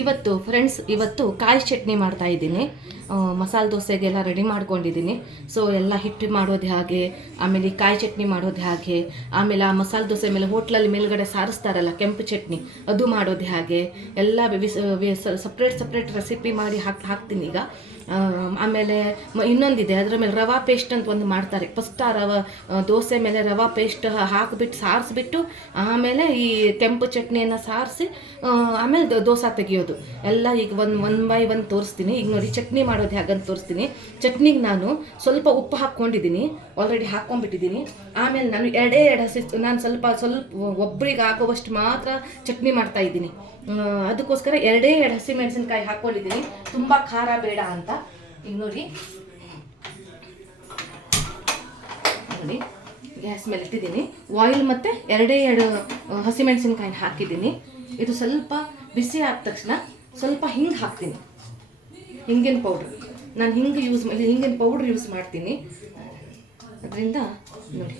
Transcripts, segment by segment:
ಇವತ್ತು ಫ್ರೆಂಡ್ಸ್ ಕಾಯಿ ಚಟ್ನಿ ಮಾಡ್ತಾ ಇದ್ದೀನಿ. ಮಸಾಲೆ ದೋಸೆಗೆಲ್ಲ ರೆಡಿ ಮಾಡ್ಕೊಂಡಿದ್ದೀನಿ. ಸೊ ಎಲ್ಲ ಹಿಟ್ಟು ಮಾಡೋದು ಹಾಗೆ, ಆಮೇಲೆ ಕಾಯಿ ಚಟ್ನಿ ಮಾಡೋದು ಹಾಗೆ, ಆಮೇಲೆ ಆ ಮಸಾಲೆ ದೋಸೆ ಮೇಲೆ ಹೋಟ್ಲಲ್ಲಿ ಮೇಲ್ಗಡೆ ಸಾರಿಸ್ತಾರಲ್ಲ ಕೆಂಪು ಚಟ್ನಿ, ಅದು ಮಾಡೋದು ಹಾಗೆ ಎಲ್ಲ ಸಪ್ರೇಟ್ ರೆಸಿಪಿ ಮಾಡಿ ಹಾಕ್ತೀನಿ ಈಗ. ಆಮೇಲೆ ಇನ್ನೊಂದಿದೆ, ಅದರ ಮೇಲೆ ರವಾ ಪೇಸ್ಟ್ ಅಂತ ಒಂದು ಮಾಡ್ತಾರೆ. ಫಸ್ಟ್ ಆ ದೋಸೆ ಮೇಲೆ ರವಾ ಪೇಸ್ಟ್ ಹಾಕಿಬಿಟ್ಟು ಸಾರಿಸ್ಬಿಟ್ಟು ಆಮೇಲೆ ಈ ಕೆಂಪು ಚಟ್ನಿಯನ್ನು ಸಾರಿಸಿ ಆಮೇಲೆ ದೋಸೆ ತೆಗಿಯೋದು ಎಲ್ಲ. ಈಗ ಒನ್ ಬೈ ಒನ್ ತೋರಿಸ್ತೀನಿ. ಈಗ ನೋಡಿ ಚಟ್ನಿ ಮಾಡೋದು ಹೇಗಂತ ತೋರಿಸ್ತೀನಿ. ಚಟ್ನಿಗೆ ನಾನು ಸ್ವಲ್ಪ ಉಪ್ಪು ಹಾಕ್ಕೊಂಡಿದ್ದೀನಿ, ಆಲ್ರೆಡಿ ಹಾಕ್ಕೊಂಡ್ಬಿಟ್ಟಿದ್ದೀನಿ. ಆಮೇಲೆ ನಾನು ಎರಡೇ ಹಸಿ, ನಾನು ಸ್ವಲ್ಪ ಒಬ್ಬರಿಗೆ ಆಗುವಷ್ಟು ಮಾತ್ರ ಚಟ್ನಿ ಮಾಡ್ತಾ ಇದ್ದೀನಿ. ಅದಕ್ಕೋಸ್ಕರ ಎರಡೇ ಹಸಿಮೆಣಸಿನ್ಕಾಯಿ ಹಾಕ್ಕೊಂಡಿದ್ದೀನಿ, ತುಂಬ ಖಾರ ಬೇಡ ಅಂತ. ಈಗ ನೋಡಿ ಗ್ಯಾಸ್ ಮೇಲೆ ಇಟ್ಟಿದ್ದೀನಿ. ಆಯಿಲ್ ಮತ್ತು ಎರಡೇ ಹಸಿಮೆಣಸಿನ್ಕಾಯಿನ ಹಾಕಿದ್ದೀನಿ. ಇದು ಸ್ವಲ್ಪ ಬಿಸಿ ಆದ ತಕ್ಷಣ ಸ್ವಲ್ಪ ಹಿಂಗೆ ಹಾಕ್ತೀನಿ, ಹಿಂಗಿನ ಪೌಡ್ರ್. ನಾನು ಹಿಂಗಿನ ಪೌಡ್ರ್ ಯೂಸ್ ಮಾಡ್ತೀನಿ. ಅದರಿಂದ ನೋಡಿ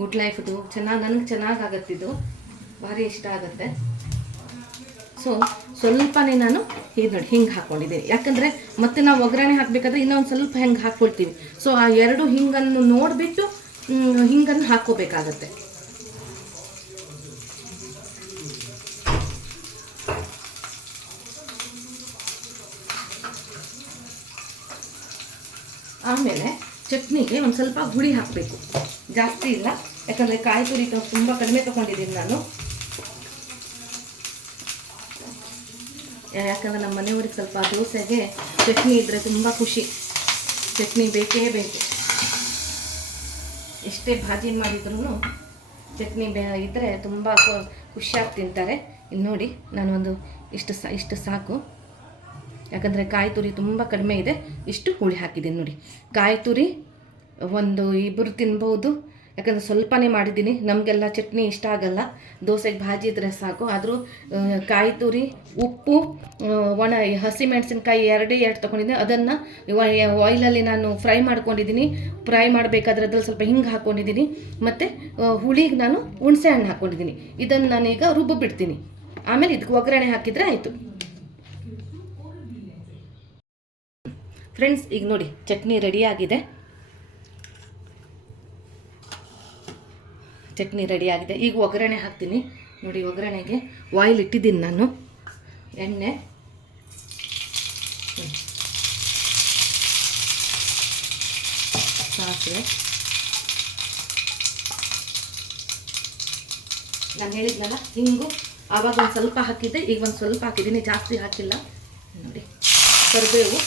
ಗುಡ್ ಲೈಫ್ದು ನನಗೆ ಚೆನ್ನಾಗಾಗತ್ತಿದು, ಭಾರಿ ಇಷ್ಟ ಆಗುತ್ತೆ. ಸೊ ಸ್ವಲ್ಪನೇ ನಾನು ಇದು ನೋಡಿ ಹಿಂಗೆ ಹಾಕ್ಕೊಂಡಿದ್ದೀನಿ. ಯಾಕಂದರೆ ಮತ್ತೆ ನಾವು ಒಗ್ಗರಣೆ ಹಾಕಬೇಕಾದ್ರೆ ಇನ್ನೊಂದು ಸ್ವಲ್ಪ ಹಿಂಗೆ ಹಾಕ್ಕೊಳ್ತೀವಿ. ಸೊ ಆ ಎರಡು ಹಿಂಗನ್ನು ನೋಡಿಬಿಟ್ಟು ಹಿಂಗನ್ನು ಹಾಕ್ಕೋಬೇಕಾಗತ್ತೆ. ಆಮೇಲೆ ಚಟ್ನಿಗೆ ಒಂದು ಸ್ವಲ್ಪ ಹುಳಿ ಹಾಕಬೇಕು, ಜಾಸ್ತಿ ಇಲ್ಲ. ಯಾಕಂದರೆ ಕಾಯಿ ತುರಿ ತುಂಬ ಕಡಿಮೆ ತೊಗೊಂಡಿದ್ದೀನಿ ನಾನು. ಯಾಕಂದರೆ ನಮ್ಮ ಮನೆಯವ್ರಿಗೆ ಸ್ವಲ್ಪ ದೋಸೆಗೆ ಚಟ್ನಿ ಇದ್ದರೆ ತುಂಬ ಖುಷಿ. ಚಟ್ನಿ ಬೇಕೇ ಬೇಕು. ಎಷ್ಟೇ ಭಾಜಿ ಮಾಡಿದ್ರೂ ಚಟ್ನಿ ಇದ್ದರೆ ತುಂಬ ಖುಷಿಯಾಗಿ ತಿಂತಾರೆ. ಇಲ್ಲಿ ನೋಡಿ ನಾನು ಇಷ್ಟು ಸಾಕು. ಯಾಕಂದರೆ ಕಾಯಿ ತುರಿ ತುಂಬ ಕಡಿಮೆ ಇದೆ, ಇಷ್ಟು ಹುಳಿ ಹಾಕಿದ್ದೀನಿ ನೋಡಿ. ಕಾಯಿ ತುರಿ ಒಂದು ಇಬ್ಬರು ತಿನ್ಬೋದು, ಯಾಕಂದರೆ ಸ್ವಲ್ಪನೇ ಮಾಡಿದ್ದೀನಿ. ನಮಗೆಲ್ಲ ಚಟ್ನಿ ಇಷ್ಟ ಆಗಲ್ಲ, ದೋಸೆಗೆ ಭಾಜಿ ಇದ್ದರೆ ಸಾಕು. ಆದರೂ ಕಾಯಿ ತುರಿ, ಉಪ್ಪು, ಒಣ ಹಸಿಮೆಣಸಿನ್ಕಾಯಿ ಎರಡೇ ತೊಗೊಂಡಿದ್ದೀನಿ. ಅದನ್ನು ಆಯಿಲಲ್ಲಿ ನಾನು ಫ್ರೈ ಮಾಡ್ಕೊಂಡಿದ್ದೀನಿ. ಫ್ರೈ ಮಾಡಬೇಕಾದ್ರೆ ಅದ್ರಲ್ಲಿ ಸ್ವಲ್ಪ ಹಿಂಗೆ ಹಾಕ್ಕೊಂಡಿದ್ದೀನಿ. ಮತ್ತು ಹುಳಿಗೆ ನಾನು ಹುಣಸೆ ಹಣ್ಣು ಹಾಕ್ಕೊಂಡಿದ್ದೀನಿ. ಇದನ್ನು ನಾನೀಗ ರುಬ್ಬಿಬಿಡ್ತೀನಿ. ಆಮೇಲೆ ಇದಕ್ಕೆ ಒಗ್ಗರಣೆ ಹಾಕಿದರೆ ಆಯಿತು. ಫ್ರೆಂಡ್ಸ್ ಈಗ ನೋಡಿ ಚಟ್ನಿ ರೆಡಿಯಾಗಿದೆ. ಈಗ ಒಗ್ಗರಣೆ ಹಾಕ್ತೀನಿ. ನೋಡಿ ಒಗ್ಗರಣೆಗೆ ಆಯಿಲ್ ಇಟ್ಟಿದ್ದೀನಿ ನಾನು, ಎಣ್ಣೆ, ಸಾಸಿವೆ. ನಾನು ಹೇಳಿದ್ನಲ್ಲ ಹಿಂಗು, ಆವಾಗ ಒಂದು ಸ್ವಲ್ಪ ಹಾಕಿದ್ದೆ, ಈಗ ಒಂದು ಸ್ವಲ್ಪ ಹಾಕಿದ್ದೀನಿ, ಜಾಸ್ತಿ ಹಾಕಿಲ್ಲ. ನೋಡಿ ಕರಿಬೇವು,